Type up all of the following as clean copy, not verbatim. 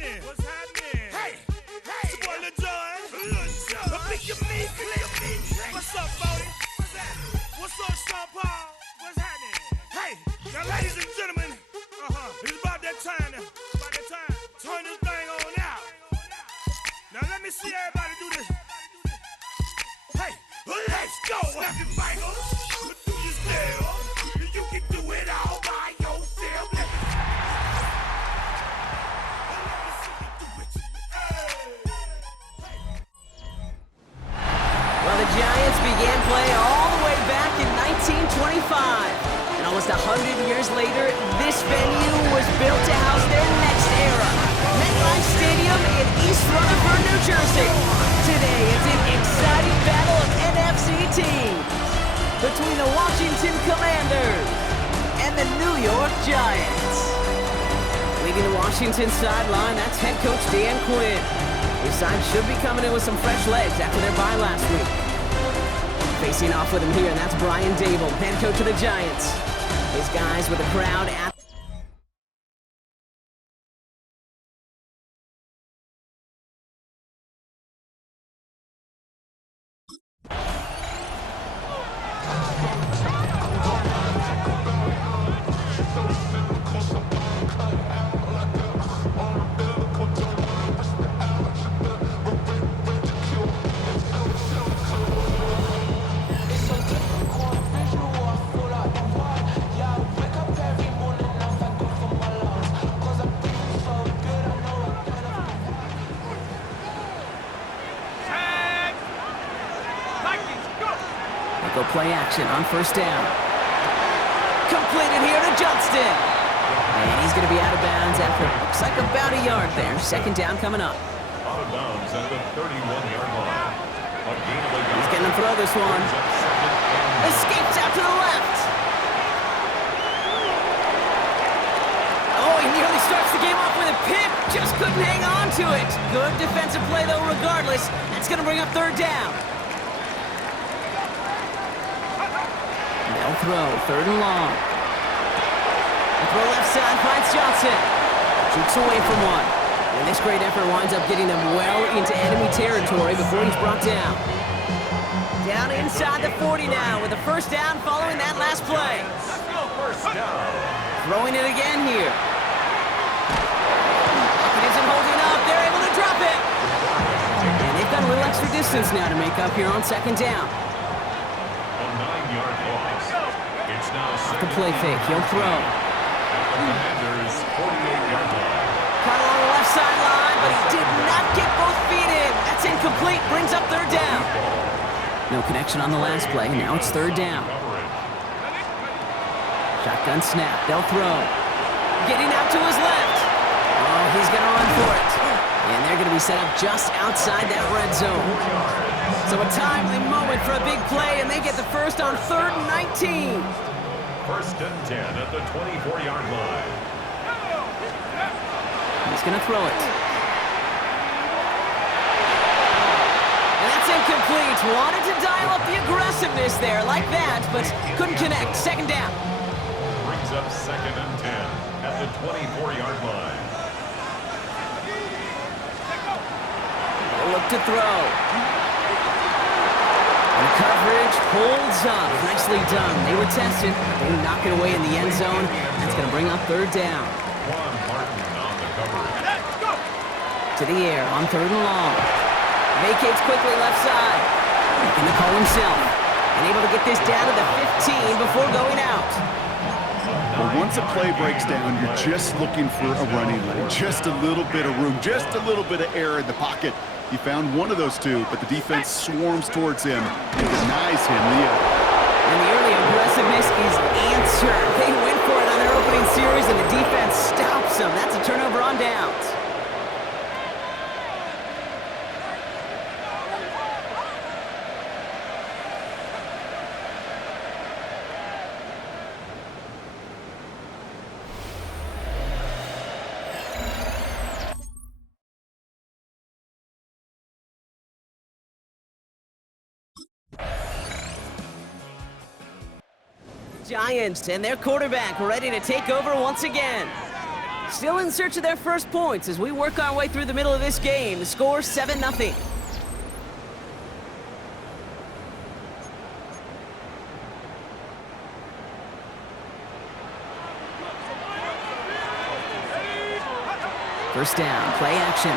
happening? What's happening? Hey, it's your boy Lil Jon. What's up, Bodie? What's happening? What's up, Sean Paul? What's happening? Hey, now, ladies and gentlemen, it's about that time now. About that time. Turn this thing on out. Now let me see everybody do this. Hey, let's go. Snap your fingers, do your step. You can do it all by yourself. Well, the Giants began play all the way back in 1925. And almost 100 years later, this venue was built to house their next era. MetLife Stadium in East Rutherford, New Jersey. Today, it's an exciting battle of NFC teams between the Washington Commanders and the New York Giants. Leading the Washington sideline, that's head coach Dan Quinn. His side should be coming in with some fresh legs after their bye last week. Facing off with him here, that's Brian Dable, head coach of the Giants. His guys with the crowd at go play action on first down. Completed here to Johnston. And he's going to be out of bounds after looks like about a yard there. Second down coming up. Out of bounds at the 31-yard line. He's getting to throw this one. Escapes out to the left. Oh, he nearly starts the game off with a pick. Just couldn't hang on to it. Good defensive play, though, regardless. That's going to bring up third down. They'll throw, third and long. The throw left side finds Johnson. Jukes away from one. And this great effort winds up getting them well into enemy territory before he's brought down. Down inside the 40 now with a first down following that last play. Throwing it again here. It isn't holding up. They're able to drop it. And they've got a little extra distance now to make up here on second down. The play fake, he'll throw. Commanders 48-yard line. Caught along the left sideline, but he did not get both feet in. That's incomplete, brings up third down. No connection on the last play, now it's third down. Shotgun snap, they'll throw. Getting out to his left. Oh, he's gonna run for it. And they're gonna be set up just outside that red zone. So a timely moment for a big play, and they get the first on 3rd and 19. First and 10 at the 24-yard line. He's going to throw it. And that's incomplete. Wanted to dial up the aggressiveness there like that, but couldn't connect. Second down. Brings up second and 10 at the 24-yard line. They'll look to throw. And the coverage holds up. Nicely done. They were tested. They knock it away in the end zone. That's going to bring up third down. Juan Martin on the coverage. To the air on third and long. Vacates quickly left side. Making the call himself. And able to get this down to the 15 before going out. Well, once a play breaks down, you're just looking for a running lane. Just a little bit of room. Just a little bit of air in the pocket. He found one of those two, but the defense swarms towards him and denies him the other. And the early aggressiveness is answered. They went for it on their opening series, and the defense stops them. That's a turnover on downs. Giants and their quarterback ready to take over once again. Still in search of their first points as we work our way through the middle of this game. The score 7-0. First down, play action.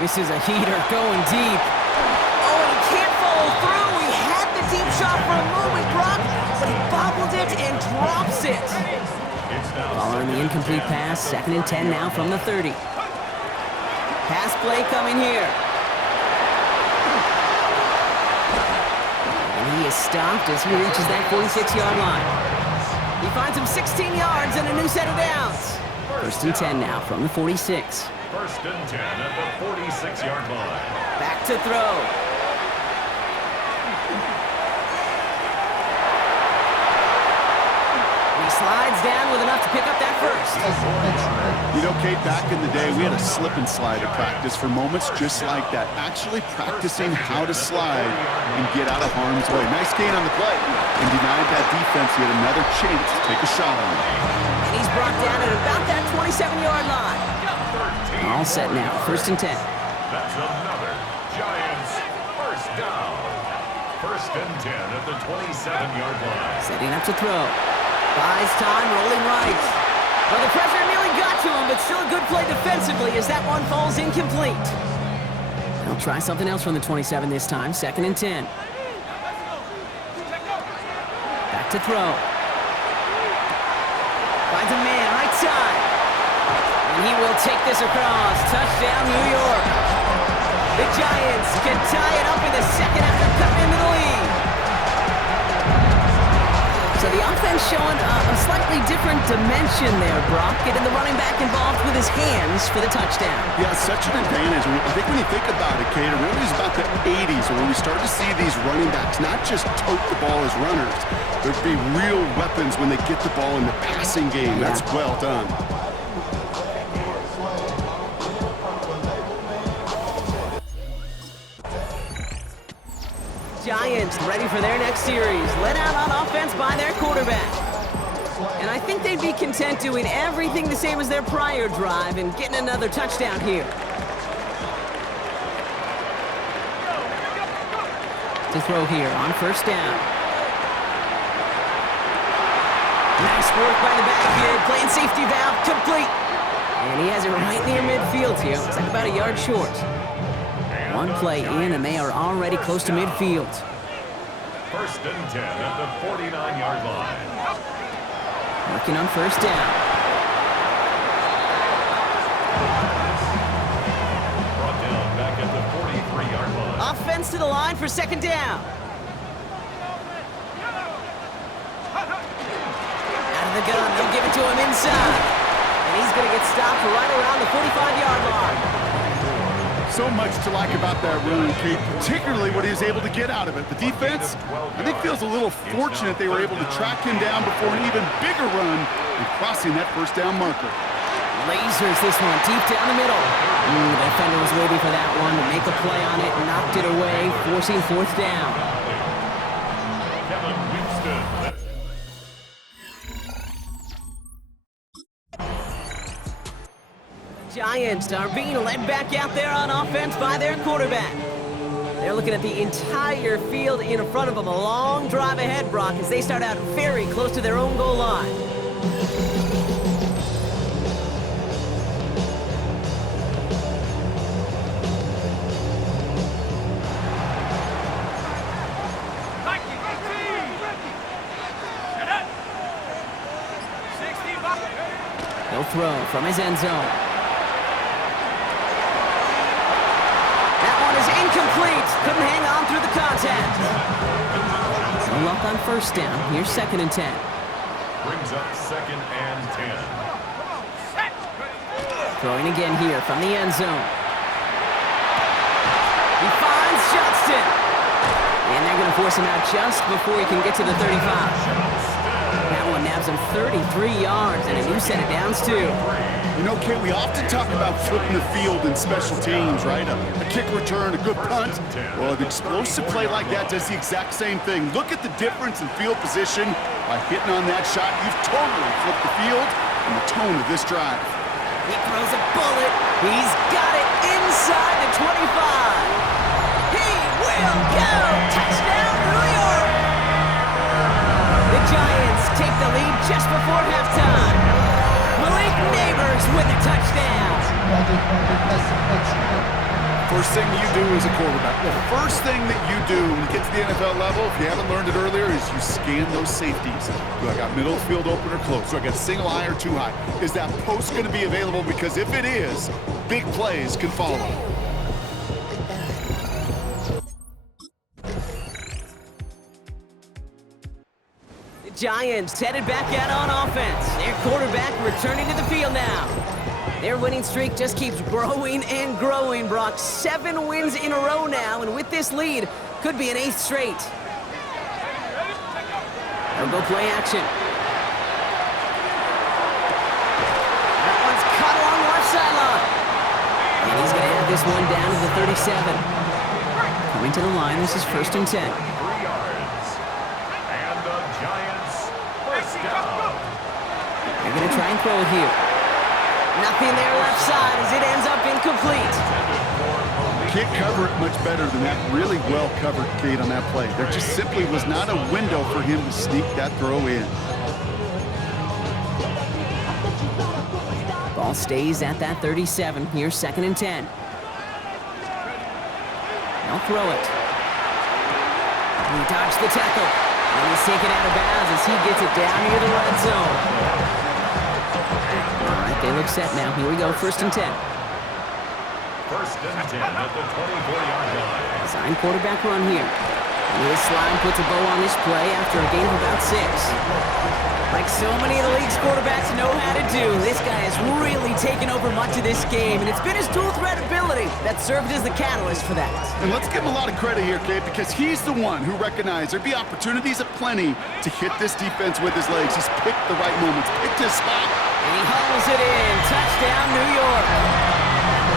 This is a heater going deep. Oh, and he can't follow through. He had the deep shot for a moment, Brock, but he bobbled it and drops it. Following the incomplete pass, 2nd and 10 now from the 30. Pass play coming here. And he is stopped as he reaches that 46-yard line. He finds him 16 yards and a new set of downs. 1st and 10 now from the 46. 1st and 10 at the 46-yard line. Back to throw. He slides down with enough to pick up that first. You know, Kate, back in the day, we had a slip and slide at practice for moments just like that. Actually practicing how to slide and get out of harm's way. Nice gain on the play. And denied that defense yet another chance to take a shot on him. And he's brought down at about that 27-yard line. All set now, 1st and 10. That's another Giants first down. 1st and 10 at the 27-yard line. Setting up to throw. Buys time, rolling right. Well, the pressure nearly got to him, but still a good play defensively as that one falls incomplete. They'll try something else from the 27 this time, 2nd and 10. Back to throw. Finds a man, right side. And he will take this across. Touchdown, New York. The Giants can tie it up in the second after cutting into the lead. So the offense showing a slightly different dimension there, Brock. Getting the running back involved with his hands for the touchdown. Yeah, such an advantage. I think when you think about it, Kate, it really is about the 80s when we start to see these running backs not just tote the ball as runners. There'd be real weapons when they get the ball in the passing game. That's well done. Giants ready for their next series. Led out on offense by their quarterback. And I think they'd be content doing everything the same as their prior drive and getting another touchdown here. To throw here on 1st down. Nice work by the back here, playing safety valve, complete. And he has it right near midfield here. Looks like about a yard short. One play in, and they are already close to midfield. 1st and 10 at the 49-yard line. Working on 1st down. Brought down back at the 43-yard line. Offense to the line for 2nd down. Out of the gun, they'll give it to him inside. And he's going to get stopped right around the 45-yard line. So much to like about that run, Kate, particularly what he was able to get out of it. The defense, I think, feels a little fortunate they were able to track him down before an even bigger run and crossing that 1st down marker. Lasers this one deep down the middle. The defender was waiting for that one to make a play on it, knocked it away, forcing 4th down. Giants are being led back out there on offense by their quarterback. They're looking at the entire field in front of them. A long drive ahead, Brock, as they start out very close to their own goal line. He'll throw from his end zone. Incomplete. Couldn't hang on through the contact. No luck on 1st down. Here's 2nd and 10. Brings up 2nd and 10. Throwing again here from the end zone. He finds Johnston. And they're going to force him out just before he can get to the 35. That one nabs him 33 yards and a new set of downs, too. You know, Kate, we often talk about flipping the field in special teams, right? A kick return, a good punt. Well, an explosive play like that does the exact same thing. Look at the difference in field position. By hitting on that shot, you've totally flipped the field. and the tone of this drive. He throws a bullet. He's got it inside the 25. He will go. Touchdown, New York. The Giants take the lead just before halftime. Malik Neighbors with a touchdown. First thing you do as a quarterback, the first thing that you do when you get to the NFL level, if you haven't learned it earlier, is you scan those safeties. Do I got middle field open or close? Do I got single high or two high? Is that post going to be available? Because if it is, big plays can follow. The Giants headed back out on offense. Their quarterback returning to the field now. Their winning streak just keeps growing and growing, Brock. 7 wins in a row now, and with this lead, could be an 8th straight. They'll go play action. That one's caught along the left sideline. And he's going to have this one down to the 37. Coming to the line, this is 1st and 10. 3 yards. And the Giants first down. They're going to try and throw it here. Nothing there left side as it ends up incomplete. Can't cover it much better than that. Really well covered, Kate, on that play. There just simply was not a window for him to sneak that throw in. Ball stays at that 37. Here's 2nd and 10. They'll throw it. He dodged the tackle. And he's taken out of bounds as he gets it down near the red zone. They look set now. Here we go, 1st and 10. 1st and 10 at the 24-yard line. Design quarterback run here. And this slide puts a bow on this play after a gain of about 6. Like so many of the league's quarterbacks know how to do, this guy has really taken over much of this game, and it's been his dual threat ability that served as the catalyst for that. And let's give him a lot of credit here, Kate, because he's the one who recognized there'd be opportunities aplenty to hit this defense with his legs. He's picked the right moments, picked his spot. And he hauls it in. Touchdown, New York.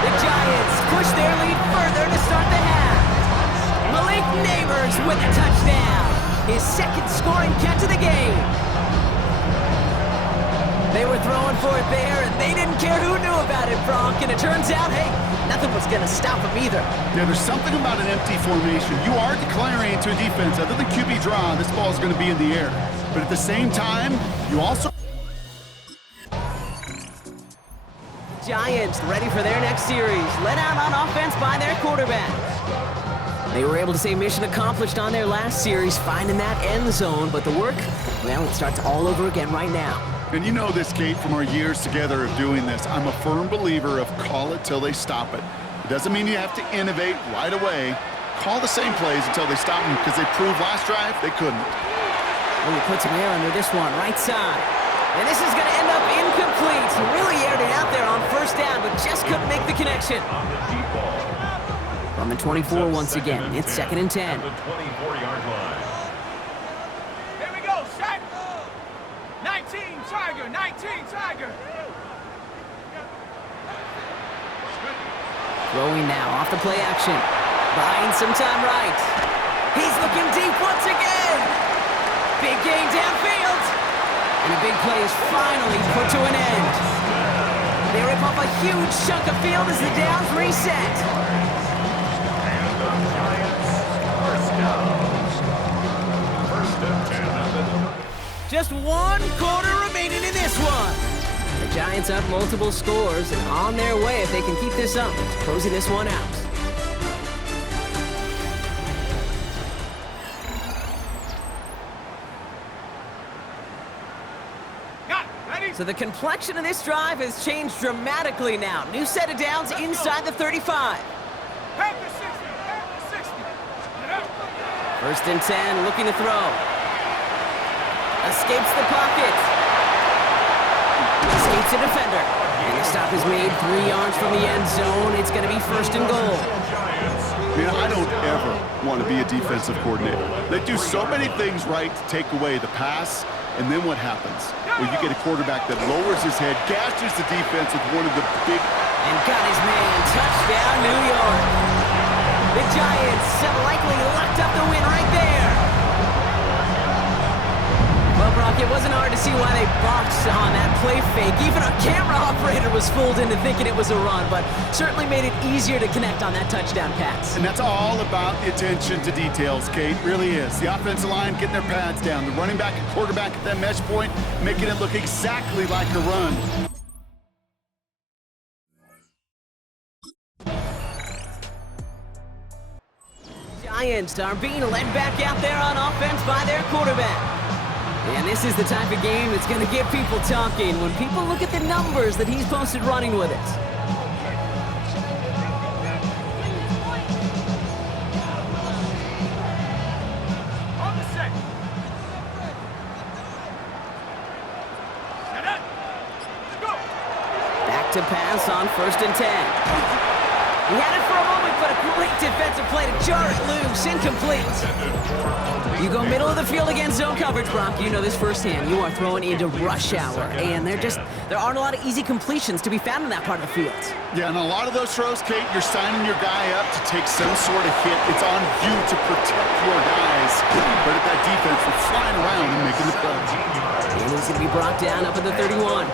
The Giants push their lead further to start the half. Malik Neighbors with a touchdown. His 2nd scoring catch of the game. They were throwing for it there, and they didn't care who knew about it, Bronk. And it turns out, hey, nothing was going to stop him either. Yeah, there's something about an empty formation. You are declaring into a defense. Other than QB draw, this ball is going to be in the air. But at the same time, you also... Giants ready for their next series. Let out on offense by their quarterback. They were able to say mission accomplished on their last series, finding that end zone. But the work, well, it starts all over again right now. And you know this, Kate, from our years together of doing this. I'm a firm believer of call it till they stop it. It doesn't mean you have to innovate right away. Call the same plays until they stop them, because they proved last drive they couldn't. Oh, he puts some air under this one, right side. And this is going to end up incomplete. He really aired it out there on 1st down, but just couldn't make the connection. From the 24 once again, it's 2nd and 10. The 24-yard line. Here we go, set. 19 Tiger, 19 Tiger. Throwing now off the play action. Buying some time right. He's looking deep once again. Big gain downfield. And a big play is finally put to an end. They rip off a huge chunk of field as the downs reset. And the Giants first down. 1st and 10. Just 1 quarter remaining in this one. The Giants up multiple scores and on their way if they can keep this up, closing this one out. So the complexion of this drive has changed dramatically now. New set of downs inside the 35. 1st and 10, looking to throw. Escapes the pocket. Escapes a defender. And the stop is made 3 yards from the end zone. It's going to be 1st and goal. Man, I don't ever want to be a defensive coordinator. They do so many things right to take away the pass, and then what happens? Well, you get a quarterback that lowers his head, gashes the defense with one of the big... And got his man. Touchdown, New York. The Giants have likely locked up the win right there. Well, Brock, Brock, it wasn't hard to see why they boxed on that play fake. Even our camera operator was fooled into thinking it was a run, but certainly made it easier to connect on that touchdown pass. And that's all about the attention to details, Kate. Really is. The offensive line getting their pads down. The running back and quarterback at that mesh point, making it look exactly like a run. Giants are being led back out there on offense by their quarterback. And this is the type of game that's going to get people talking when people look at the numbers that he's posted running with it. Back to pass on 1st and 10. He had it for a moment, but a great defensive play to jar it loose. Incomplete. You go middle of the field against zone coverage, Brock. You know this firsthand. You are throwing into rush hour, and there aren't a lot of easy completions to be found in that part of the field. Yeah, and a lot of those throws, Kate, you're signing your guy up to take some sort of hit. It's on you to protect your guys. But at that defense, we're flying around and making the play. And he's going to be brought down up at the 31.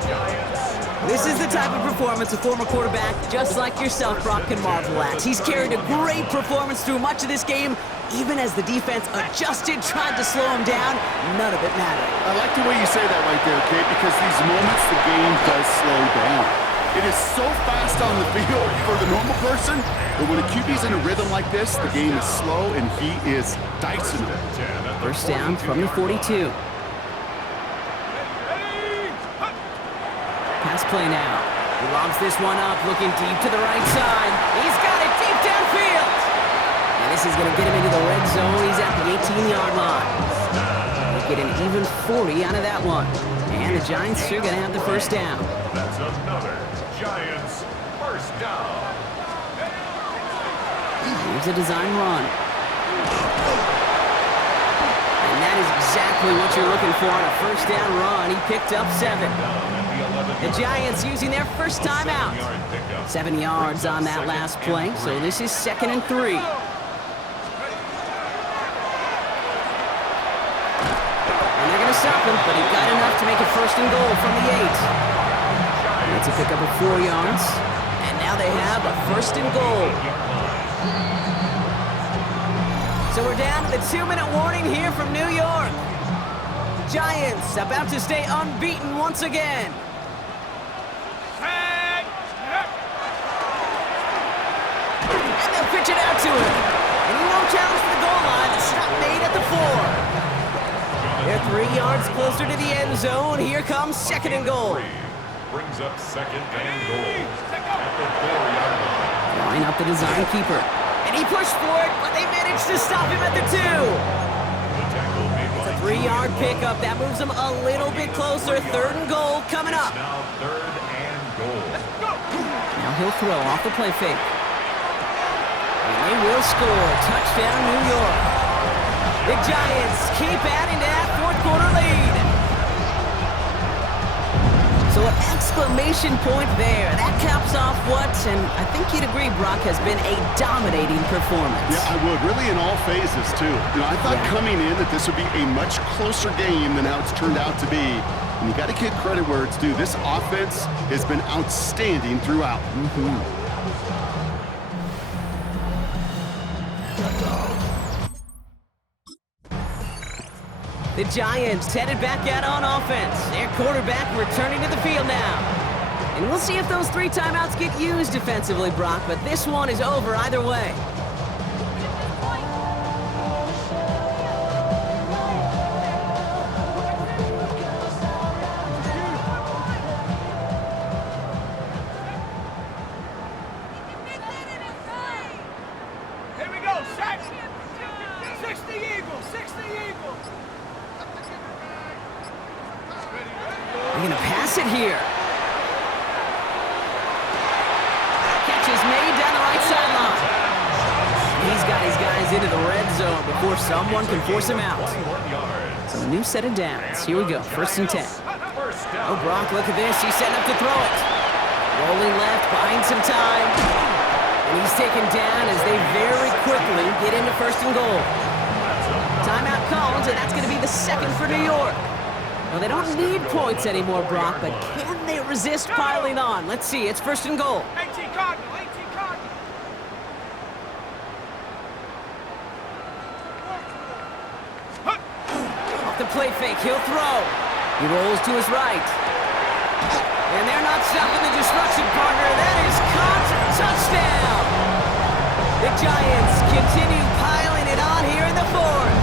This is the type of performance a former quarterback just like yourself, Brock, can marvel at. He's carried a great performance through much of this game, even as the defense adjusted, tried to slow him down. None of it mattered. I like the way you say that right there, Kate, because these moments the game does slow down. It is so fast on the field for the normal person, but when a QB's in a rhythm like this, the game is slow and he is dicing it. First down from the 42. Pass play now. He lobs this one up, looking deep to the right side. He's got it deep downfield. And this is going to get him into the red zone. He's at the 18-yard line. They get an even 40 out of that one. And the Giants are going to have the first down. That's another Giants first down. Here's a design run. And that is exactly what you're looking for on a first down run. He picked up 7. The Giants using their first time out. 7 yards on that last play, so this is 2nd and 3. And they're going to stop him, but he got enough to make it 1st and goal from the 8. That's a pickup of 4 yards, and now they have a 1st and goal. So we're down to the 2-minute warning here from New York. Giants about to stay unbeaten once again. And they'll pitch it out to him. And he won't challenge for the goal line. The stop made at the 4. They're 3 yards closer to the end zone. Here comes 2nd and goal. Brings up 2nd and goal at the 4-yard line. Line up the design keeper. And he pushed for it, but they managed to stop him at the 2. It's a 3-yard pickup. That moves him a little bit closer. 3rd and goal coming up. Now 3rd and goal. Now he'll throw off the play fake. And they will score. Touchdown, New York. The Giants keep adding to that 4th quarter lead. So an exclamation point there. That caps off what, and I think you'd agree, Brock, has been a dominating performance. Yeah, I would. Really in all phases, too. You know, I thought coming in that this would be a much closer game than how it's turned out to be. And you got to give credit where it's due. This offense has been outstanding throughout. The Giants headed back out on offense. Their quarterback returning to the field now. And we'll see if those 3 timeouts get used defensively, Brock, but this one is over either way. Here we go, set. 60 Eagles, 60 Eagles. They're going to pass it here. Catch is made down the right sideline. He's got his guys into the red zone before someone can force him out. So a new set of downs. Here we go, 1st and 10. Oh, Brock, look at this. He's setting up to throw it. Rolling left, buying some time. And he's taken down as they very quickly get into 1st and goal. Timeout called, and that's going to be the 2nd for New York. Well, they don't need points anymore, Brock, but can they resist piling on? Let's see. It's first and goal. 18 Cardinal, 18 Cardinal. Off the play fake, he'll throw. He rolls to his right. And they're not stopping the destruction, partner. That is caught. Touchdown! The Giants continue piling it on here in the fourth.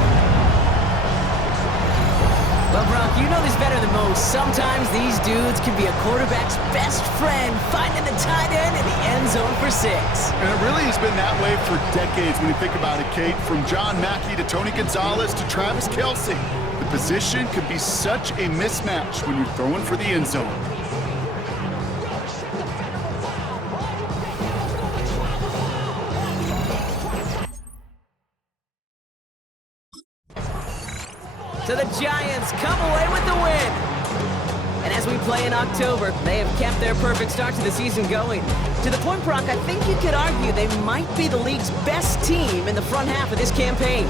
Well, Brock, you know this better than most. Sometimes these dudes can be a quarterback's best friend, finding the tight end in the end zone for 6. And it really has been that way for decades when you think about it, Kate. From John Mackey to Tony Gonzalez to Travis Kelce. The position can be such a mismatch when you're throwing for the end zone. So the Giants come away with the win. And as we play in October, they have kept their perfect start to the season going. To the point, Brock, I think you could argue they might be the league's best team in the front half of this campaign.